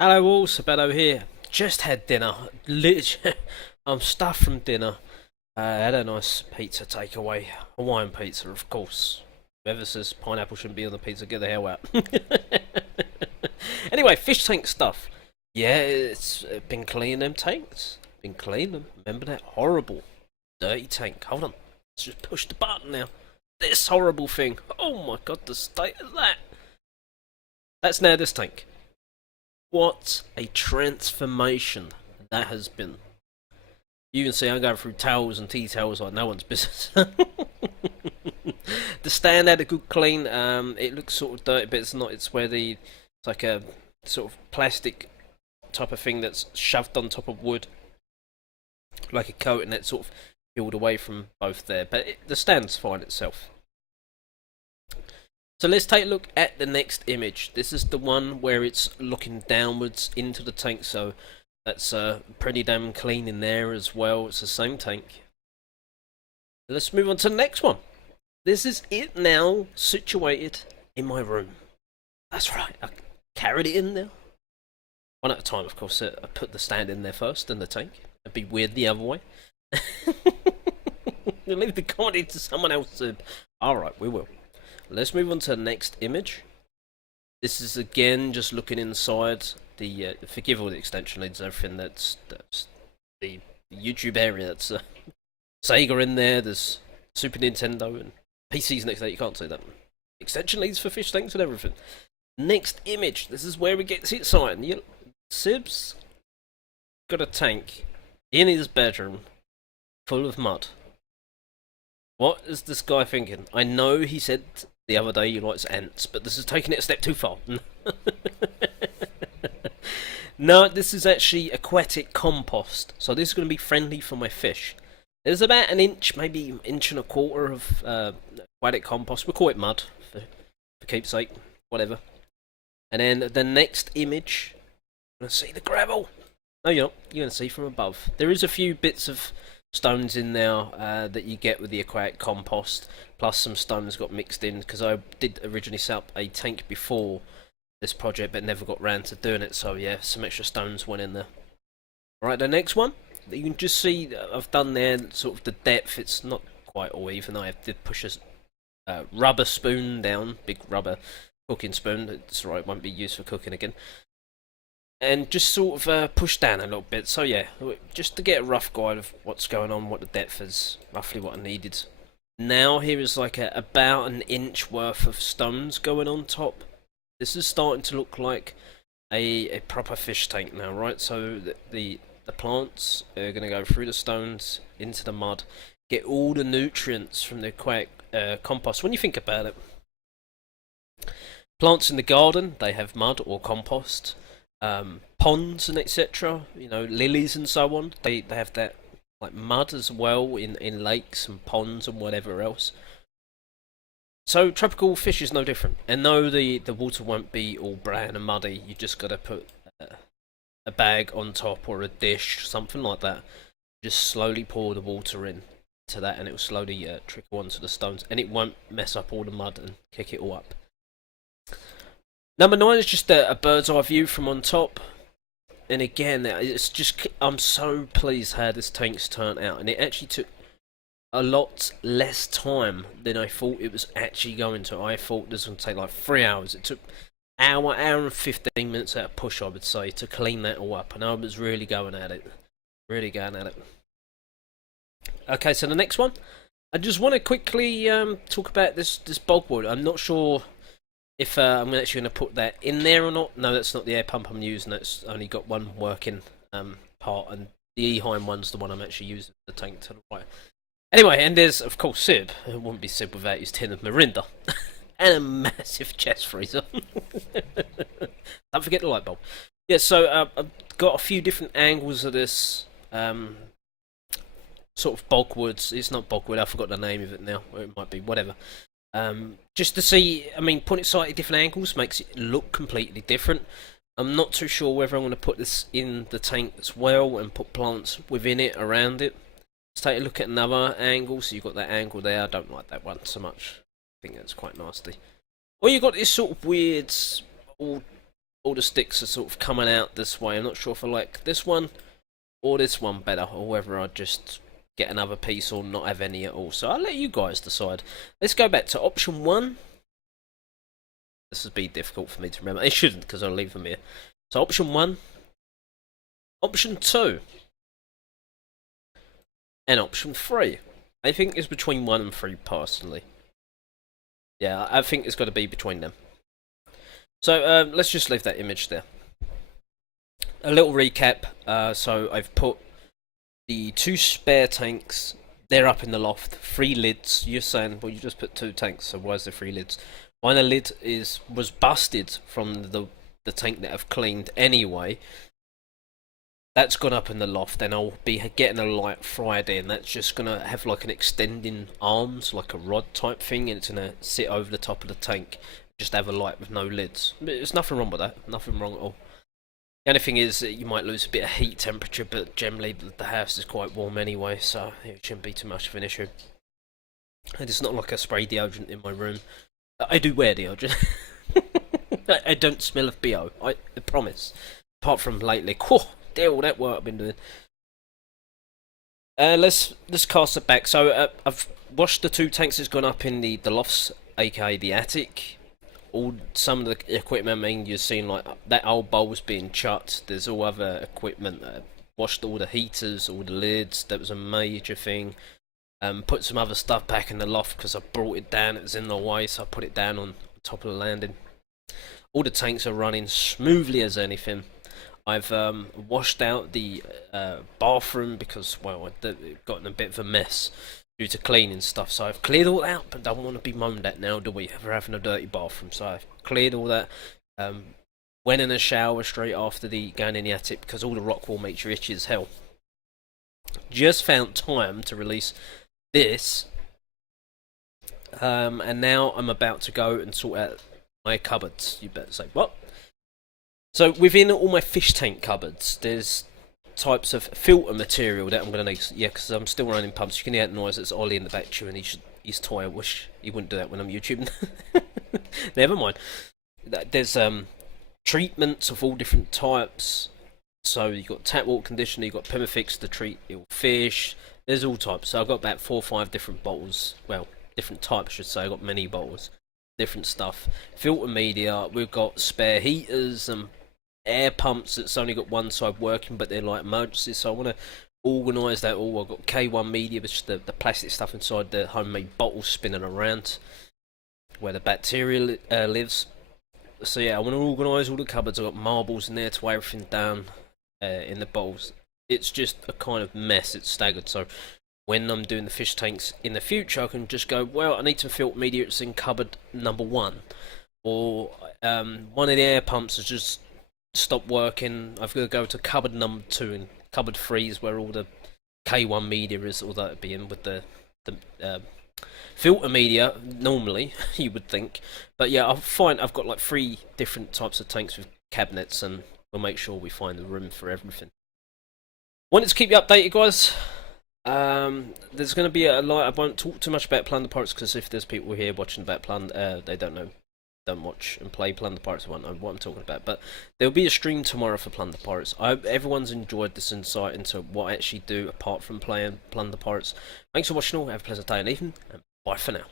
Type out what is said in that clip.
Hello all, Sabello here. Just had dinner. Literally, I'm stuffed from dinner. I had a nice pizza takeaway. Hawaiian pizza, of course. Whoever says pineapple shouldn't be on the pizza, get the hell out. Anyway, fish tank stuff. Yeah, it's been cleaning them tanks. Been cleaning them. Remember that horrible, dirty tank? Hold on. Let's just push the button now. This horrible thing. Oh my god, the state of that. That's now this tank. What a transformation that has been. You can see I'm going through towels and tea towels like no one's business. The stand had a good clean. It looks sort of dirty, but it's not. It's where it's like a sort of plastic type of thing that's shoved on top of wood, like a coat, and that's sort of peeled away from both there. But the stand's fine itself. So let's take a look at the next image. This is the one where it's looking downwards into the tank, so that's pretty damn clean in there as well. It's the same tank. Let's move on to the next one. This is it now, situated in my room. That's right, I carried it in there. One at a time, of course. I put the stand in there first, and the tank. It'd be weird the other way. Leave the comedy to someone else. Alright, we will. Let's move on to the next image. This is again just looking inside the. Forgive all the extension leads, everything. That's the YouTube area. That's Sega in there. There's Super Nintendo and PCs next to that. You can't see that. Extension leads for fish tanks and everything. Next image. This is where we get exciting. Sib's got a tank in his bedroom full of mud. What is this guy thinking? I know he said the other day he likes ants, but this is taking it a step too far. No, this is actually aquatic compost, so this is going to be friendly for my fish. There's about an inch, maybe an inch and a quarter of aquatic compost. We'll call it mud for keepsake, whatever. And then the next image, you're going to see the gravel. No, you're not. You're going to see from above. There is a few bits of stones in there that you get with the aquatic compost, plus some stones got mixed in, because I did originally set up a tank before this project but never got round to doing it, so yeah, some extra stones went in there. Alright, the next one, you can just see I've done there sort of the depth. It's not quite all even. I did push a rubber spoon down, big rubber cooking spoon. It's right, it won't be used for cooking again, and just sort of push down a little bit. So yeah, just to get a rough guide of what's going on, what the depth is, roughly what I needed. Now here is like about an inch worth of stones going on top. This is starting to look like a proper fish tank now, right? So the plants are going to go through the stones into the mud, get all the nutrients from the aquatic compost. When you think about it, plants in the garden, they have mud or compost. Ponds and etc. You know, lilies and so on. They have that like mud as well in lakes and ponds and whatever else. So tropical fish is no different. And no, the water won't be all brown and muddy. You just got to put a bag on top or a dish, something like that. Just slowly pour the water in to that, and it will slowly trickle onto the stones, and it won't mess up all the mud and kick it all up. Number 9 is just a bird's eye view from on top. And again, it's just, I'm so pleased how this tank's turned out. And it actually took a lot less time than I thought it was actually going to. I thought this was going to take like 3 hours. It took hour and 15 minutes at a push, I would say, to clean that all up. And I was really going at it. Really going at it. Okay, so the next one. I just want to quickly talk about this bulkwood. I'm not sure if I'm actually going to put that in there or not. No, that's not the air pump I'm using. That's only got one working part, and the Eheim one's the one I'm actually using the tank to the right. Anyway, and there's, of course, Sib. It wouldn't be Sib without his tin of Mirinda. And a massive chest freezer. Don't forget the light bulb. Yeah, so I've got a few different angles of this sort of bulkwoods. It's not bulkwood, I forgot the name of it now. Or it might be, whatever. Just to see, I mean, putting it slightly different angles makes it look completely different. I'm not too sure whether I'm going to put this in the tank as well and put plants within it, around it. Let's take a look at another angle. So you've got that angle there. I don't like that one so much. I think that's quite nasty. Or you've got this sort of weird, all all the sticks are sort of coming out this way. I'm not sure if I like this one or this one better, or whether I'd just get another piece or not have any at all. So I'll let you guys decide. Let's go back to option 1. This would be difficult for me to remember. It shouldn't, because I'll leave them here. So option 1, option 2, and option 3. I think it's between 1 and 3 personally. Yeah, I think it's got to be between them. So let's just leave that image there. A little recap. So I've put the 2 spare tanks. They're up in the loft. 3 lids. You're saying, well, you just put 2 tanks, so why is there 3 lids? One of the lid was busted from the tank that I've cleaned anyway. That's gone up in the loft, and I'll be getting a light Friday, and that's just gonna have like an extending arms, like a rod type thing, and it's gonna sit over the top of the tank. Just have a light with no lids. There's nothing wrong with that. Nothing wrong at all. The only thing is that you might lose a bit of heat temperature, but generally the house is quite warm anyway, so it shouldn't be too much of an issue. And it's not like I spray deodorant in my room. I do wear deodorant. I don't smell of BO. I promise. Apart from lately, dear, all that work I've been doing. Let's cast it back. So I've washed the 2 tanks that's gone up in the lofts, aka the attic. Some of the equipment, I mean, you've seen like that old bowl's being chucked. There's all other equipment. Washed all the heaters, all the lids. That was a major thing. Put some other stuff back in the loft because I brought it down. It was in the way, so I put it down on top of the landing. All the tanks are running smoothly as anything. I've washed out the bathroom because, well, it got in a bit of a mess due to cleaning stuff. So I've cleared all out, but don't want to be moaned at now, do we? For having a dirty bathroom. So I've cleared all that. Went in a shower straight after going in the attic because all the rock wool makes you itchy as hell. Just found time to release this. And now I'm about to go and sort out my cupboards. You better say, what? So within all my fish tank cupboards, there's types of filter material that I'm going to need. Yeah, because I'm still running pumps. You can hear the noise. It's Ollie in the back chewing his toy. I wish he wouldn't do that when I'm YouTubing. Never mind. There's treatments of all different types. So you've got tap water conditioner, you've got Permafix to treat ill fish. There's all types. So I've got about 4 or 5 different bottles. Well, different types, I should say. I've got many bottles. Different stuff. Filter media. We've got spare heaters and air pumps that's only got one side working, but they're like emergencies. So I want to organise that all. I've got K1 media, which is the plastic stuff inside the homemade bottle spinning around where the bacteria lives. So yeah, I want to organise all the cupboards. I've got marbles in there to weigh everything down in the bottles. It's just a kind of mess. It's staggered. So when I'm doing the fish tanks in the future, I can just go, well, I need some filter media. It's in cupboard number 1. Or one of the air pumps has just stopped working. I've got to go to cupboard number 2, and cupboard 3 is where all the K1 media is, although it'd be in with the filter media normally, you would think. But yeah, I'll find I've got like 3 different types of tanks with cabinets, and we'll make sure we find the room for everything. Wanted to keep you updated, guys. There's going to be a lot. I won't talk too much about Plunder Pirates because if there's people here watching about Plunder, they don't watch and play Plunder Pirates, won't know what I'm talking about. But there'll be a stream tomorrow for Plunder Pirates. I hope everyone's enjoyed this insight into what I actually do apart from playing Plunder Pirates. Thanks for watching all. Have a pleasant day and evening, and bye for now.